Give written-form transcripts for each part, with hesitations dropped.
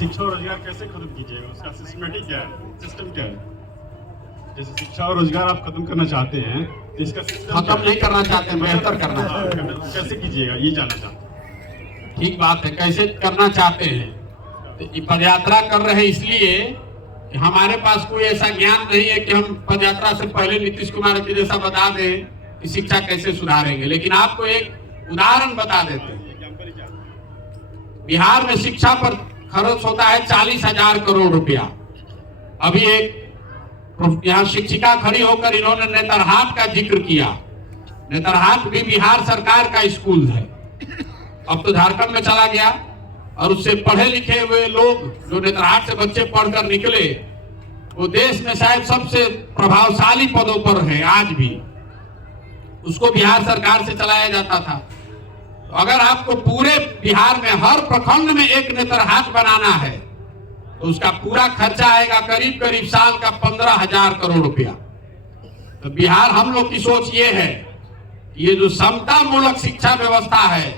शिक्षा और रोजगार कैसे खत्म कीजिएगा, उसका सिस्टमेटिक क्या है, सिस्टम क्या है? जैसे शिक्षा और रोजगार आप खत्म करना चाहते हैं तो इसका सिस्टम खत्म नहीं करना चाहते, बेहतर करना चाहते हैं। कैसे कीजिएगा ये जानना चाहते हैं। ठीक बात है, कैसे करना चाहते हैं। तो ये पदयात्रा कर रहे हैं इसलिए कि हमारे पास कोई ऐसा ज्ञान नहीं है कि हम पदयात्रा से पहले नीतीश कुमार के जैसा बता दें कि शिक्षा कैसे सुधारेंगे, लेकिन आपको एक उदाहरण बता देते हैं। बिहार में शिक्षा पर खर्च होता है 40,000 करोड़ रुपया। अभी एक यहाँ शिक्षिका खड़ी होकर इन्होंने नेतरहाट का जिक्र किया। नेतरहाट भी बिहार सरकार का स्कूल है, अब तो झारखंड में चला गया। और उससे पढ़े लिखे हुए लोग जो नेतरहाट से बच्चे पढ़कर निकले, वो देश में शायद सबसे प्रभावशाली पदों पर है आज भी। उसको बिहार सरकार से चलाया जाता था। तो अगर आपको पूरे बिहार में हर प्रखंड में एक नेतरहाट बनाना है तो उसका पूरा खर्चा आएगा करीब करीब साल का 15,000 करोड़ रुपया। तो बिहार हम लोग की सोच ये है कि ये जो समता मूलक शिक्षा व्यवस्था है,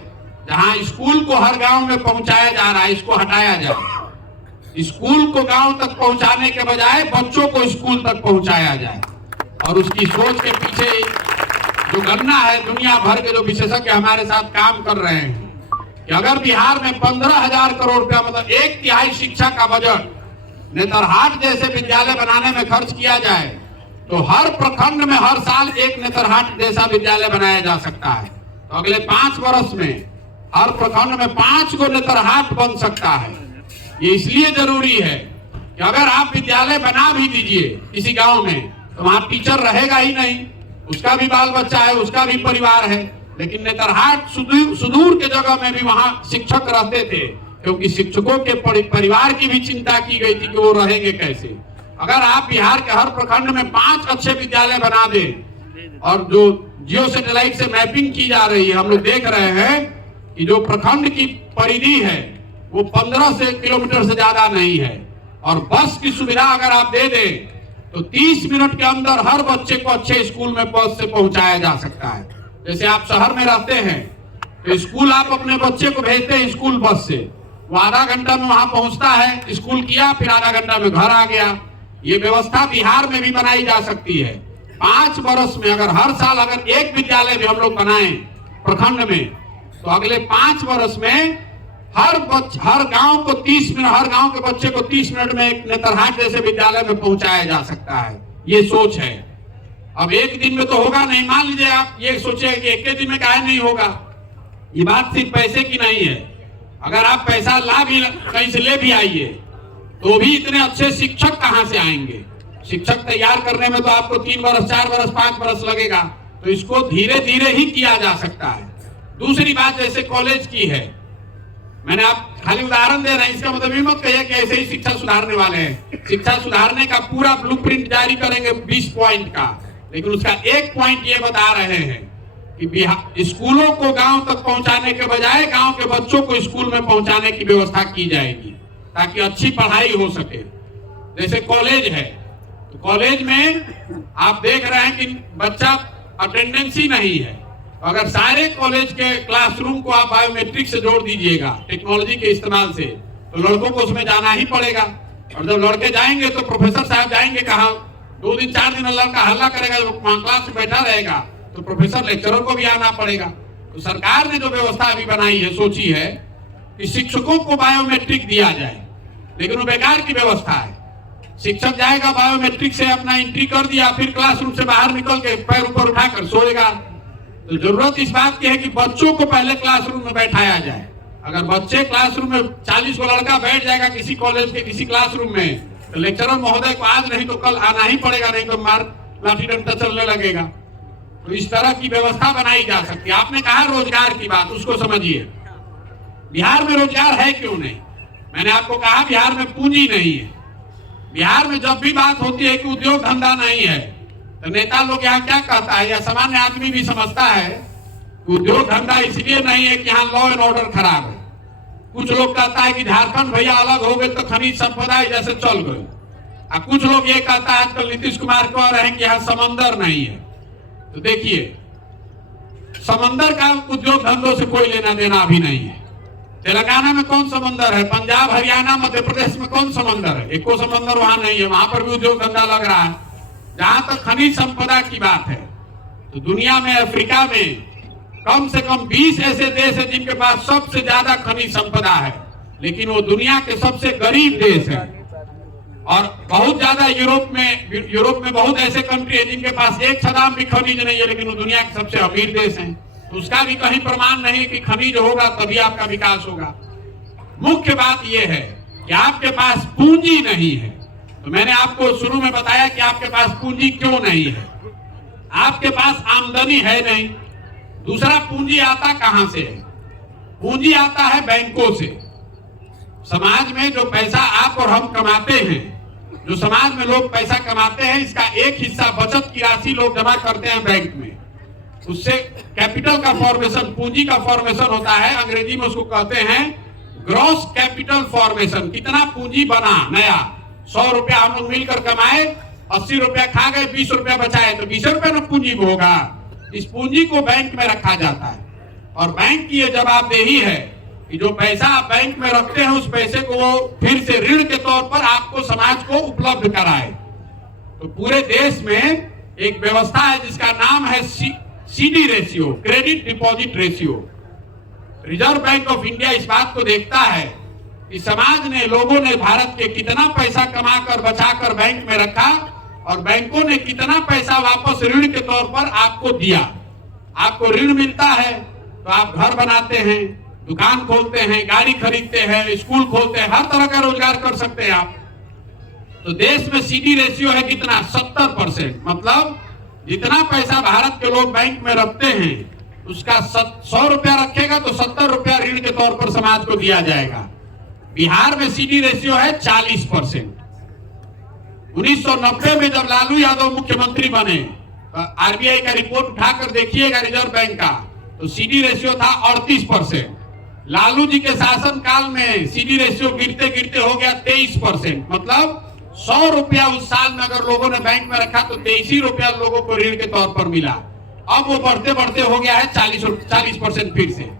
जहां स्कूल को हर गांव में पहुंचाया जा रहा है, इसको हटाया जाए। स्कूल को गांव तक पहुंचाने के बजाय बच्चों को स्कूल तक पहुंचाया जाए। और उसकी सोच के पीछे जो गणना है, दुनिया भर के जो विशेषज्ञ हमारे साथ काम कर रहे हैं कि अगर बिहार में 15,000 करोड़ रुपया, मतलब 1/3 शिक्षा का बजट नेतरहाट जैसे विद्यालय बनाने में खर्च किया जाए तो हर प्रखंड में हर साल एक नेतरहाट जैसा विद्यालय बनाया जा सकता है। तो अगले 5 वर्ष में हर प्रखंड में 5 गो नेतरहाट बन सकता है। ये इसलिए जरूरी है कि अगर आप विद्यालय बना भी दीजिए किसी गांव में तो वहां टीचर रहेगा ही नहीं, उसका भी बाल बच्चा है, उसका भी परिवार है। लेकिन नेतरहाट सुदूर के जगह में भी वहां शिक्षक रहते थे, क्योंकि शिक्षकों के परिवार की भी चिंता की गई थी कि वो रहेंगे कैसे। अगर आप बिहार के हर प्रखंड में 5 अच्छे विद्यालय बना दें, और जो जियो सैटेलाइट से मैपिंग की जा रही है, हम लोग देख रहे हैं कि जो प्रखंड की परिधि है वो 15 किलोमीटर से ज्यादा नहीं है, और बस की सुविधा अगर आप दे दें तो 30 मिनट के अंदर हर बच्चे को अच्छे स्कूल में बस से पहुंचाया जा सकता है। जैसे आप शहर में रहते हैं तो स्कूल आप अपने बच्चे को भेजते हैं स्कूल बस से, वो आधा घंटा में वहां पहुंचता है, स्कूल किया, फिर आधा घंटा में घर आ गया। ये व्यवस्था बिहार में भी बनाई जा सकती है। 5 वर्ष में अगर हर साल अगर एक विद्यालय भी हम लोग बनाएं प्रखंड में, तो अगले 5 वर्ष में हर गांव को 30 मिनट, हर गांव के बच्चे को 30 मिनट में एक नेतरहाट जैसे विद्यालय में पहुंचाया जा सकता है। ये सोच है। अब एक दिन में तो होगा नहीं। मान लीजिए आप ये सोचे कि एक दिन में काहे नहीं होगा। ये बात सिर्फ पैसे की नहीं है। अगर आप पैसा ला भी कहीं से ले भी आइए तो भी इतने अच्छे शिक्षक कहां से आएंगे। शिक्षक तैयार करने में तो आपको 3 वर्ष, 4 वर्ष, 5 वर्ष लगेगा। तो इसको धीरे धीरे ही किया जा सकता है। दूसरी बात जैसे कॉलेज की है, मैंने आप खाली उदाहरण दे रहे हैं, इसका मतलब ये मत कहिए कि ऐसे ही शिक्षा सुधारने वाले हैं। शिक्षा सुधारने का पूरा ब्लूप्रिंट जारी करेंगे 20 पॉइंट का, लेकिन उसका एक पॉइंट ये बता रहे हैं कि स्कूलों को गांव तक पहुंचाने के बजाय गांव के बच्चों को स्कूल में पहुंचाने की व्यवस्था की जाएगी, ताकि अच्छी पढ़ाई हो सके। जैसे कॉलेज है, तो कॉलेज में आप देख रहे हैं कि बच्चा अटेंडेंस ही नहीं है। अगर सारे कॉलेज के क्लासरूम को आप बायोमेट्रिक से जोड़ दीजिएगा टेक्नोलॉजी के इस्तेमाल से, तो लड़कों को उसमें जाना ही पड़ेगा। और जब लड़के जाएंगे तो प्रोफेसर साहब जाएंगे कहाँ? 2 दिन 4 दिन लड़का हल्ला करेगा, जब क्लास में बैठा रहेगा तो प्रोफेसर लेक्चरर को भी आना पड़ेगा। तो सरकार ने जो व्यवस्था अभी बनाई है, सोची है कि शिक्षकों को बायोमेट्रिक दिया जाए, लेकिन वो बेकार की व्यवस्था है। शिक्षक जाएगा बायोमेट्रिक से अपना एंट्री कर दिया, फिर क्लासरूम से बाहर निकल के पैर ऊपर उठाकर सोएगा। तो जरूरत इस बात की है कि बच्चों को पहले क्लासरूम में बैठाया जाए। अगर बच्चे क्लासरूम में 40 को लड़का बैठ जाएगा किसी कॉलेज के किसी क्लासरूम में, तो लेक्चरर महोदय को आज नहीं तो कल आना ही पड़ेगा, नहीं तो मार लाठी डंडा चलने लगेगा। तो इस तरह की व्यवस्था बनाई जा सकती है। आपने कहा रोजगार की बात, उसको समझिए। बिहार में रोजगार है क्यों नहीं? मैंने आपको कहा बिहार में पूंजी नहीं है। बिहार में जब भी बात होती है कि उद्योग धंधा नहीं है, तो नेता लोग यहाँ क्या कहता है, या सामान्य आदमी भी समझता है कि उद्योग धंधा इसलिए नहीं है कि यहाँ लॉ एंड ऑर्डर खराब है। कुछ लोग कहता है कि झारखंड भैया अलग हो गए तो खनिज संपदा जैसे चल गए। और कुछ लोग ये कहता है आजकल नीतीश कुमार कह रहे हैं कि यहाँ समंदर नहीं है। तो देखिए, समंदर का उद्योग धंधों से कोई लेना देना अभी नहीं है। तेलंगाना में कौन समंदर है, पंजाब हरियाणा मध्य प्रदेश में कौन समंदर है, एको समंदर वहां नहीं है, वहां पर भी उद्योग धंधा लग रहा है। जहां तक खनिज संपदा की बात है तो दुनिया में अफ्रीका में कम से कम 20 ऐसे देश है जिनके पास सबसे ज्यादा खनिज संपदा है, लेकिन वो दुनिया के सबसे गरीब देश है। और बहुत ज्यादा यूरोप में बहुत ऐसे कंट्री है जिनके पास एक छदाम भी खनिज नहीं है, लेकिन वो दुनिया के सबसे अमीर देश है। उसका भी कहीं प्रमाण नहीं कि खनिज होगा तभी आपका विकास होगा। मुख्य बात यह है कि आपके पास पूंजी नहीं है। तो मैंने आपको शुरू में बताया कि आपके पास पूंजी क्यों नहीं है। आपके पास आमदनी है नहीं। दूसरा, पूंजी आता कहां से है? पूंजी आता है बैंकों से। समाज में जो पैसा आप और हम कमाते हैं, जो समाज में लोग पैसा कमाते हैं, इसका एक हिस्सा बचत की राशि लोग जमा करते हैं बैंक में। उससे कैपिटल का फॉर्मेशन, पूंजी का फॉर्मेशन होता है। अंग्रेजी में उसको कहते हैं ग्रॉस कैपिटल फॉर्मेशन। कितना पूंजी बना नया, 100 रुपया हम लोग मिलकर कमाए, 80 रुपया खा गए, 20 रुपया बचाए, तो 20 रुपया में पूंजी होगा। इस पूंजी को बैंक में रखा जाता है और बैंक की यह जवाबदेही है कि जो पैसा आप बैंक में रखते हैं उस पैसे को वो फिर से ऋण के तौर पर आपको समाज को उपलब्ध कराए। तो पूरे देश में एक व्यवस्था है जिसका नाम है CD ratio, credit deposit ratio. Reserve bank of India इस बात को देखता है कि समाज ने, लोगों ने भारत के कितना पैसा कमाकर बचाकर बैंक में रखा और बैंकों ने कितना पैसा वापस ऋण के तौर पर आपको दिया। आपको ऋण मिलता है तो आप घर बनाते हैं, दुकान खोलते हैं, गाड़ी खरीदते हैं, स्कूल खोलते हैं, हर तरह का रोजगार कर सकते हैं आप। तो देश में सीडी रेशियो है कितना? 70%। मतलब जितना पैसा भारत के लोग बैंक में रखते हैं उसका 100 रुपया रखेगा तो 70 रुपया ऋण के तौर पर समाज को दिया जाएगा। बिहार में सीडी रेशियो है 40%। 1990 में जब लालू यादव मुख्यमंत्री बने, आरबीआई का रिपोर्ट उठाकर देखिएगा रिजर्व बैंक का, तो सीडी रेशियो था 38%। लालू जी के शासन काल में सीडी रेशियो गिरते गिरते हो गया 23%। मतलब 100 रुपया उस साल में अगर लोगों ने बैंक में रखा तो 23 रुपया लोगों को ऋण के तौर पर मिला। अब वो बढ़ते बढ़ते हो गया है 40% फिर से।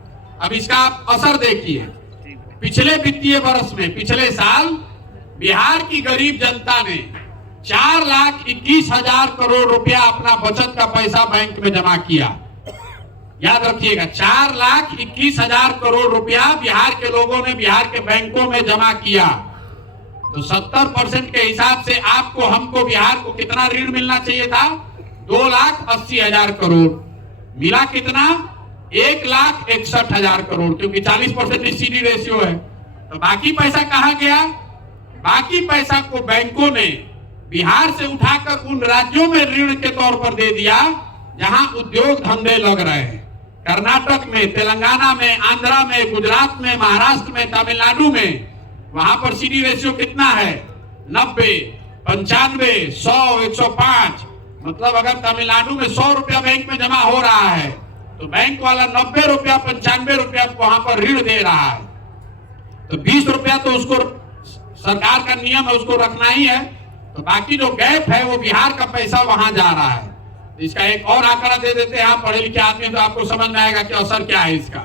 अब इसका आप असर देखिए। पिछले वित्तीय वर्ष में, पिछले साल बिहार की गरीब जनता ने 4,21,000 करोड़ रुपया अपना बचत का पैसा बैंक में जमा किया। याद रखिएगा, 4,21,000 करोड़ रुपया बिहार के लोगों ने बिहार के बैंकों में जमा किया। तो 70% के हिसाब से आपको, हमको, बिहार को कितना ऋण मिलना चाहिए था? 2,80,000 करोड़। मिला कितना? 1,61,000 करोड़, क्योंकि 40% सीडी रेशियो है। तो बाकी पैसा कहां गया? बाकी पैसा को बैंकों ने बिहार से उठाकर उन राज्यों में ऋण के तौर पर दे दिया जहां उद्योग धंधे लग रहे हैं। कर्नाटक में, तेलंगाना में, आंध्रा में, गुजरात में, महाराष्ट्र में, तमिलनाडु में, वहां पर सीडी रेशियो कितना है? 90, 95, 100, 105। मतलब अगर तमिलनाडु में 100 रुपया बैंक में जमा हो रहा है तो बैंक वाला 90 रुपया, 95 रुपया वहां पर ऋण दे रहा है। तो 20 रुपया तो उसको सरकार का नियम है, उसको रखना ही है। तो बाकी जो गैप है वो बिहार का पैसा वहां जा रहा है। इसका एक और आंकड़ा दे देते हैं, आप पढ़े लिखे आदमी तो आपको समझ में आएगा कि असर क्या है इसका।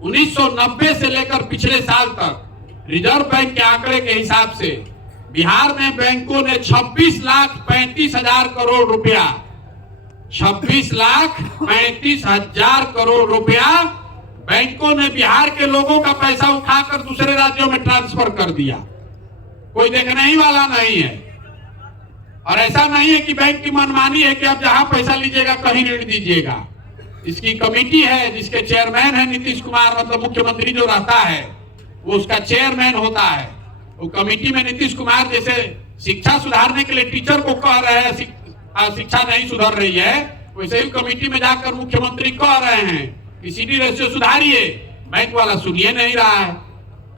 1990 से लेकर पिछले साल तक रिजर्व बैंक के आंकड़े के हिसाब से बिहार में बैंकों ने 26,35,000 करोड़ रुपया, 26,35,000 करोड़ रुपया बैंकों ने बिहार के लोगों का पैसा उठाकर दूसरे राज्यों में ट्रांसफर कर दिया। कोई देखने ही वाला नहीं है। और ऐसा नहीं है कि बैंक की मनमानी है कि आप जहां पैसा लीजिएगा कहीं ऋण दीजिएगा। इसकी कमेटी है जिसके चेयरमैन है नीतीश कुमार, मतलब मुख्यमंत्री जो रहता है वो उसका चेयरमैन होता है। वो कमेटी में नीतीश कुमार जैसे शिक्षा सुधारने के लिए टीचर को कह रहे हैं शिक्षा नहीं सुधर रही है, वैसे ही कमेटी में जाकर मुख्यमंत्री कह रहे हैं कि सीडी रेशियो सुधारिए, बैंक वाला सुनिए नहीं रहा है।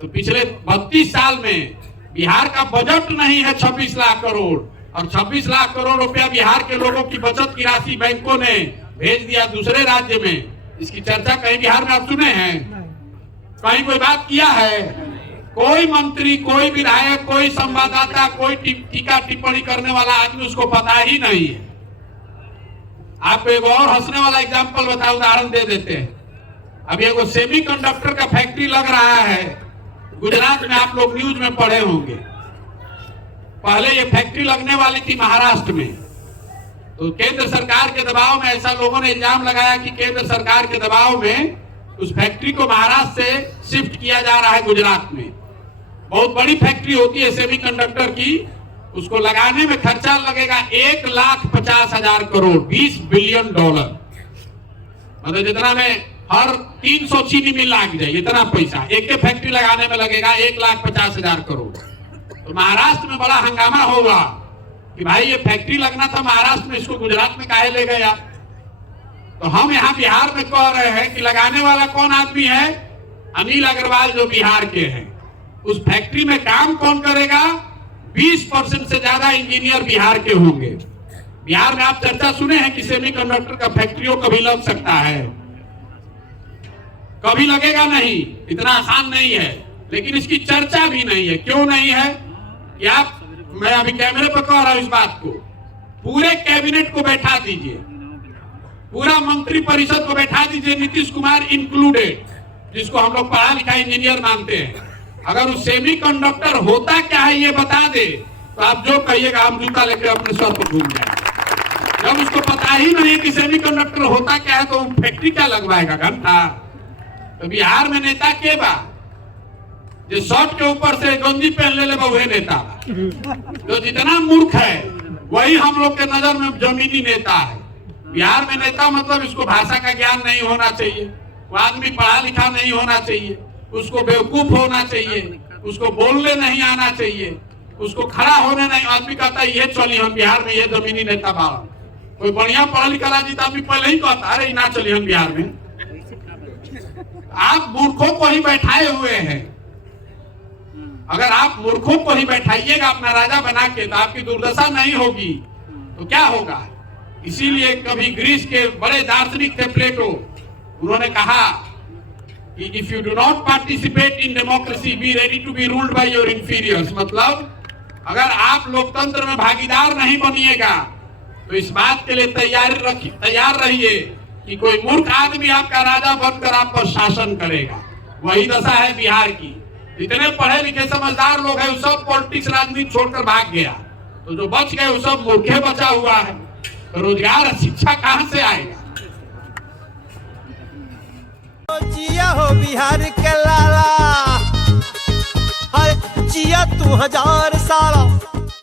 तो पिछले 32 साल में बिहार का बजट नहीं है 26 लाख करोड़, और 26 लाख करोड़ रुपया बिहार के लोगों की बचत की राशि बैंकों ने भेज दिया दूसरे राज्य में। इसकी चर्चा कहीं बिहार में आप सुने हैं? कहीं कोई बात किया है? कोई मंत्री, कोई विधायक, कोई संवाददाता, कोई टीका टिप्पणी करने वाला आदमी उसको पता ही नहीं है। आपको एक और हंसने वाला एग्जाम्पल बता, उदाहरण दे देते हैं। अभी एगो सेमीकंडक्टर का फैक्ट्री लग रहा है गुजरात में, आप लोग न्यूज में पढ़े होंगे। पहले ये फैक्ट्री लगने वाली थी महाराष्ट्र में, तो केंद्र सरकार के दबाव में ऐसा लोगों ने इल्जाम लगाया कि केंद्र सरकार के दबाव में उस फैक्ट्री को महाराष्ट्र से शिफ्ट किया जा रहा है गुजरात में। बहुत बड़ी फैक्ट्री होती है सेमीकंडक्टर की, उसको लगाने में खर्चा लगेगा 1,50,000 करोड़, $20 बिलियन। मतलब जितना में हर 300 चीनी मिल लग जाए, इतना पैसा एक फैक्ट्री लगाने में लगेगा 1,50,000 करोड़। तो महाराष्ट्र में बड़ा हंगामा होगा कि भाई ये फैक्ट्री लगना था महाराष्ट्र में, इसको गुजरात में काहे ले गया। तो हम यहाँ बिहार में कह रहे हैं कि लगाने वाला कौन आदमी है? अनिल अग्रवाल, जो बिहार के हैं। उस फैक्ट्री में काम कौन करेगा? 20% से ज्यादा इंजीनियर बिहार के होंगे। बिहार में आप चर्चा सुने हैं कि सेमीकंडक्टर का फैक्ट्रियों कभी लग सकता है? कभी लगेगा नहीं, इतना आसान नहीं है। लेकिन इसकी चर्चा भी नहीं है। क्यों नहीं है? कि आप, मैं अभी कैमरे पर कह रहा हूं इस बात को, पूरे कैबिनेट को बैठा दीजिए, पूरा मंत्री परिषद को बैठा दीजिए, नीतीश कुमार इंक्लूडेड, जिसको हम लोग पढ़ा लिखा इंजीनियर मानते हैं। अगर वो सेमीकंडक्टर होता क्या है ये बता दे, तो आप जो कहिएगा हम जूता लेकर अपने सर पर घूम जाए। जब उसको पता ही नहीं कि सेमीकंडक्टर होता क्या है, तो फैक्ट्री क्या लगवाएगा? घंटा। तो बिहार में नेता के बा जो शर्ट के ऊपर से गंजी पहन ले वही नेता बा। जो जितना मूर्ख है वही हम लोग के नजर में जमीनी नेता है। बिहार में नेता मतलब इसको भाषा का ज्ञान नहीं होना चाहिए, वो आदमी पढ़ा लिखा नहीं होना चाहिए, उसको बेवकूफ होना चाहिए, उसको बोलने नहीं आना चाहिए, उसको खड़ा होने नहीं। आदमी कहता है ये चली हम बिहार में ये जमीनी नेता बा। कोई बढ़िया पढ़ा लिखा जीत आदमी पहले ही कहता अरे ना चली हम बिहार में। आप मूर्खों को ही बैठाए हुए हैं। अगर आप मूर्खों को ही बैठाइएगा अपना राजा बना के, तो आपकी दुर्दशा नहीं होगी। तो क्या होगा? इसीलिए कभी ग्रीस के बड़े दार्शनिक थे प्लेटो, उन्होंने कहा कि if you do not participate in democracy be ready to be ruled by your inferiors. मतलब अगर आप लोकतंत्र में भागीदार नहीं बनिएगा तो इस बात के लिए तैयार रहिए कि कोई मूर्ख आदमी आपका राजा बनकर आप पर शासन करेगा। वही दशा है बिहार की। जितने पढ़े लिखे समझदार लोग हैं वो सब पॉलिटिक्स राजनीति छोड़कर भाग गया, तो जो बच गए वो सब मूर्खे बचा हुआ है। तो रोजगार और शिक्षा कहां से आएगा? जिया हो बिहार के लाला, हर जिया तू 1000 साल।